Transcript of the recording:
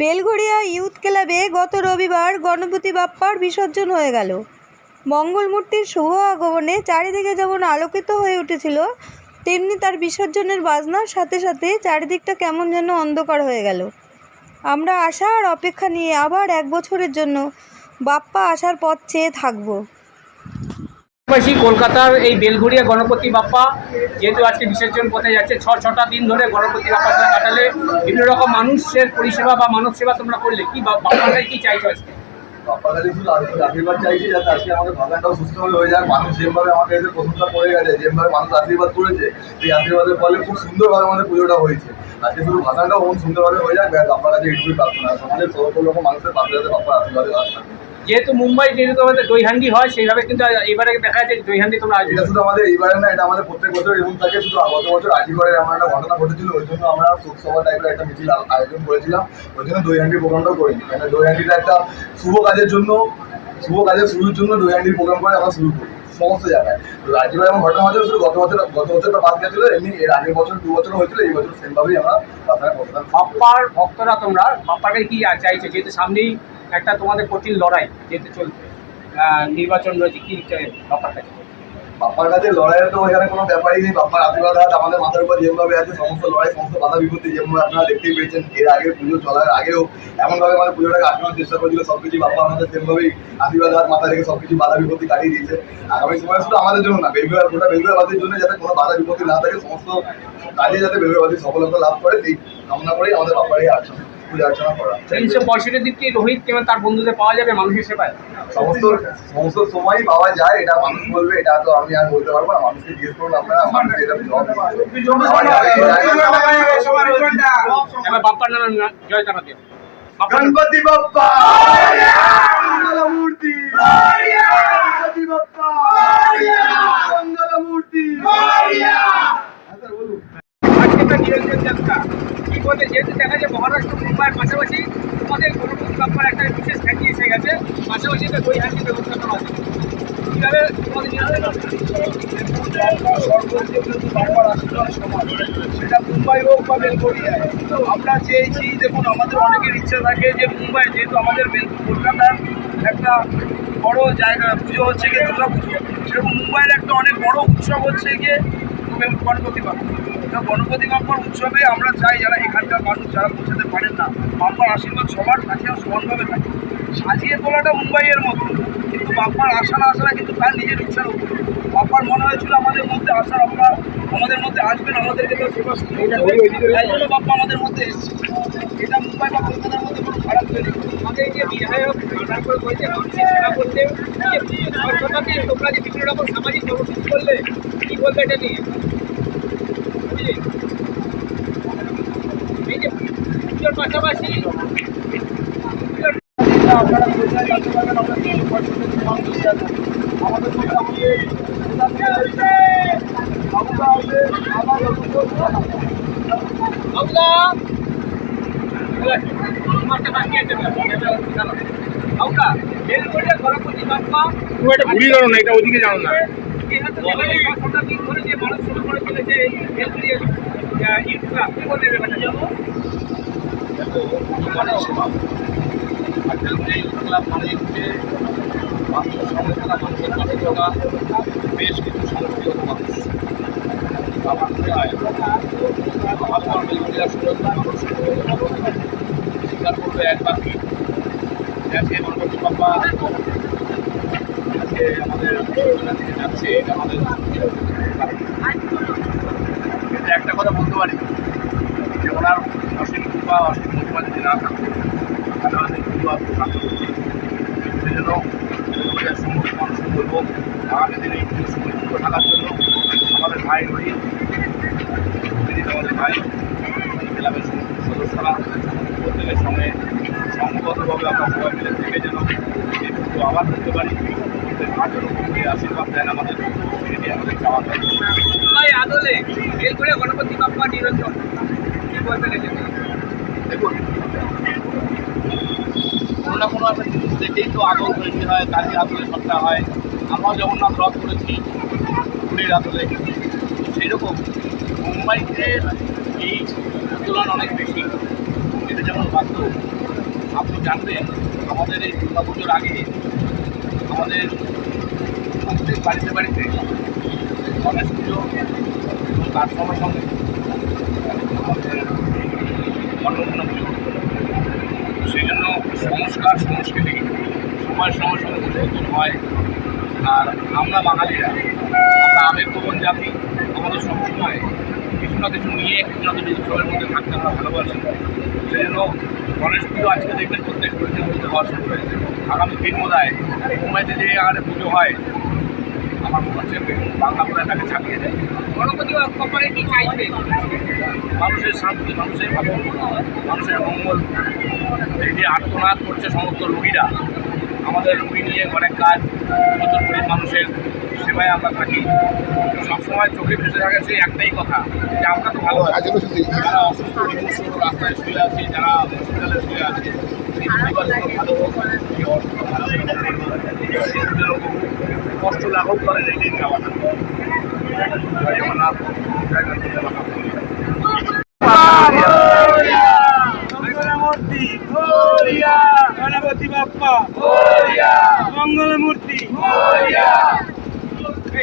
Belgharia youth ক্লাবে গত রবিবার গণপতি বাপ্পার বিসর্জন হয়ে গেল। মঙ্গলমূর্তির শুভ আগমনে চারিদিকে যেমন আলোকিত হয়ে উঠেছিল, তেমনি তার বিসর্জনের বাজনার সাথে সাথে চারিদিকটা কেমন যেন অন্ধকার হয়ে গেল। আমরা আশা আর অপেক্ষা নিয়ে আবার এক বছরের জন্য বাপ্পা আসার পথ চেয়ে থাকব। পাশাপাশি কলকাতার এই বেলঘড়িয়া গণপতি বাপ্পা, যেহেতু আজকে বিসর্জন পথে যাচ্ছে, ছ ছটা দিন ধরে গণপতি বাপ্পা সাথে কাটালে বিভিন্ন রকম মানুষের পরিষেবা বা মানব সেবা তোমরা করলে। কি বা- বাপ্পার কি চাইছো আজকে? শুধু আশীর্বাদ আজকে আমাদের মানুষ যেভাবে আমাদের প্রশংসা যেভাবে মানুষ আশীর্বাদ করেছে আশীর্বাদের ফলে খুব আমাদের পুজোটা হয়েছে। শুধু ভাষাটাও খুব হয়ে যাক মানুষের যেহেতু মুম্বাই যেহেতু আমাদের দইহান্ডি হয় সেইভাবে কিন্তু এবারে দেখা যাচ্ছে দইহান্ডি তোমরা আসবে শুধু আমাদের এইবারে না এটা আমাদের প্রত্যেক বছর এরকম থাকে শুধু গত বছর আজিগড়ের আমার একটা ঘটনা ঘটেছিল ওই জন্য আমরা শোকসভা টাইপের একটা মিছিল আয়োজন করেছিলাম ওই জন্য দইহান্ডির প্রোগ্রামটাও করিনি। মানে দইহান্ডিটা একটা শুভ কাজের জন্য শুভ কাজের শুরুর জন্য দইহান্ডির প্রোগ্রাম করে আমরা শুরু করি সমস্ত জায়গায়। তো রাজীবের এমন ঘটনা হয়েছিল শুধু গত বছর গত বছরটা বাদ গেছিল এমনি এর আগের বছর দু বছর হয়েছিল এই বছর সেমভাবেই আমরা বাপ্পার ভক্তরা তোমরা বাপ্পার কি চাইছো? যেহেতু সামনেই একটা তোমাদের কঠিন লড়াই যেহেতু চলছে। নির্বাচন রয়েছে, কি চাই বাপ্পার কাছে বাপ্পার কাছে লড়াইয়ের তো এখানে কোনো ব্যাপারই নেই। বাপ্পার আশীর্বাদ হাত আমাদের মাথার উপর যেভাবে আছে, সমস্ত লড়াই, সমস্ত বাধা বিপত্তি যেভাবে আপনারা দেখতেই পেয়েছেন, এর আগে পুজো চলার আগেও এমনভাবে আমাদের পুজোটাকে আটকানোর চেষ্টা করেছিল সবকিছু বাপ্পা আমাদের সেমভাবেই আশীর্বাদ হাত মাথা রেখে সবকিছু বাধা বিপত্তি কাটিয়ে দিয়েছে। আগামী সময় শুধু আমাদের জন্য না বেলগুড়া গোটা বেলগুড়াবাসীর জন্য যাতে কোনো বাধা বিপত্তি না থাকে, সমস্ত কাজে যাতে বেলগুড়াবাসী সফলতা লাভ করে, সেই কামনা করেই আমাদের বাপ্পার এই আর্চনা পূজা অর্চনা করা তিনশো পঁয়ষট্টি দিন কি রোহিত কেমন তার বন্ধুদের পাওয়া যাবে মানুষের সেবায়? সমস্ত সমস্ত সময়ই পাওয়া যায় এটা মানুষ বলবে এটা তো আমি আর বলতে পারব না মানুষকে জিজ্ঞেস করুন আপনারা মানুষ এটা। এবার বাপ্পার নাম জয় দেব গণপতি বাপ্পা! মূর্তি গণপতি বাপ্পা মূর্তি আজকে একটা নিরঞ্জন যাত্রা কি বলতে যেহেতু দেখা যায় মুম্বাইয়ের পাশাপাশি তোমাদের গণপতি বাপ্পার একটা বিশেষ খ্যাতি এসে গেছে। পাশাপাশি একটা দই হান্ডি ব্যবস্থা করা আছে। কীভাবে তোমাদের নিরঞ্জন সেটা মুম্বাই হোক বা বেলগড়িয়ায় আমরা চেয়েছি, দেখুন, আমাদের অনেকের ইচ্ছা থাকে যে মুম্বাই যেহেতু আমাদের বেল কলকাতার একটা বড় জায়গা, পুজো হচ্ছে গিয়ে দুর্গা পুজো সেরকম মুম্বাইয়ের একটা অনেক বড় উৎসব হচ্ছে গিয়ে গণপতি বাপ্পা তো গণপতি বাপ্পার উৎসবে আমরা চাই যারা এখানকার মানুষ, যারা পৌঁছাতে পারেন না বাপ্পার আশীর্বাদ সবার কাছে সমানভাবে থাকে। সাজিয়ে তোলাটা মুম্বাইয়ের মতো। কিন্তু বাপ্পার আশা না আসাটা কিন্তু তার নিজের ইচ্ছার উপর। বাপ্পার মনে হয়েছিল আমাদের মধ্যে আসার আমরা, আমাদের মধ্যে আসবেন, আমাদেরকে তো সেবা তাই জন্য বাপ্পা আমাদের মধ্যে এসেছে। এটা মুম্বাই বা কলকাতার মধ্যে কোনো খারাপ তৈরি আমাদের যে বিধায়ক, তারপরে বলছে মানুষের সেবা করতে তোমরা যে বিভিন্ন রকম সামাজিক কর্মসূচি করলে, কি বলবে এটা নিয়ে বুঝলি? এই যে পুজোর পাশাপাশি আপনারা কোথায় জানতে পারবেন আমরা পঁয়ষট্টি জন মানুষ। আমাদের মোটামুটি আমরা আছে আমার ধরো না, এটা ওদিকে জানো না দিন যে মানুষ শুরু করে চলেছে এই বেলগড়িয়া ইটকা কি বলতে ব্যাপারটা যাব বেশ কিছু সংস্কৃত মানুষ আমার মনে হয় আমার কর্মজীবীরা স্বীকার করবে একবার কি আজকে গণপতি বাপ্পা আজকে আমাদের যাচ্ছে এটা আমাদের একটা কথা বলতে পারি যে ওনার অসীম কৃপা অসীম মহিমা যদি না থাকতো তাহলে আমাদের পুজো আজকে থাকতো সেই জন্য আমাদের সমস্ত মানুষকে বলব আগামী দিনে পুজো থাকার জন্য আমাদের ভাই রহিত আমাদের ভাই ক্লাবের সমস্ত সদস্যরা প্রত্যেকের সঙ্গে সংঘবদ্ধভাবে আমরা সবাই মিলে থেকে যেন আবার করতে পারি আমাদের মা যেন খুবই আশীর্বাদ দেন আমাদের আমাদের থাকবে ভাই আদলে বেলগড়িয়া গণপতি বাপ্পা নিরঞ্জন। কি বলবেন দেখুন কোনো না কোনো একটা জিনিস দেখেই তো তৈরি হয় কাজী আদলে সবটা হয়। আমরাও জগন্নাথ রথ করেছি পুরীর আদলে। সেই রকম মুম্বাইতে এই উত্তোলন অনেক বেশি। এটা যেমন বাস্তব আপনি জানবেন আমাদের এই দুর্গা পুজোর আগে আমাদের বাড়িতে বাড়িতে। গণেশ পুজো তার সঙ্গে সঙ্গে অন্নপূর্ণা পুজো সেই জন্য সংস্কার, সংস্কৃতি সময়ের সঙ্গে সঙ্গে পরিবর্তন হয়। আর আমরা বাঙালিরা, আমরা আবেগপ্রবণ জাতি, আমাদের সবসময় কিছু না কিছু নিয়ে, কিছু না কিছু উৎসবের মধ্যে থাকতে আমরা ভালোবাসি। সেই জন্য গণেশ পুজো আজকে দেখবেন প্রত্যেক মধ্যে হওয়া শুরু হয়েছে। আগামী দিন বোধহয় মুম্বাইতে যে আগে পুজো হয়। আমার মনে হচ্ছে বাংলা পুরাটাকে ছাপিয়ে দেয় গণপতি কি চাইবে মানুষের শান্তি, মানুষের মানুষের মঙ্গল। এই যে আত্মনাদ করছে সমস্ত রোগীরা। আমাদের রোগী নিয়ে অনেক কাজ, প্রচুর মানুষের সেবায় আমরা থাকি। সবসময় চোখে ভেসে থাকে সেই একটাই কথা, যে আমরা তো ভালো আছি। যারা অসুস্থ বিমুষ রাস্তায় শুয়ে আছে, যারা শুয়ে আছে কষ্ট লাঘব জয় জগন্নাথ জয় গান্ধী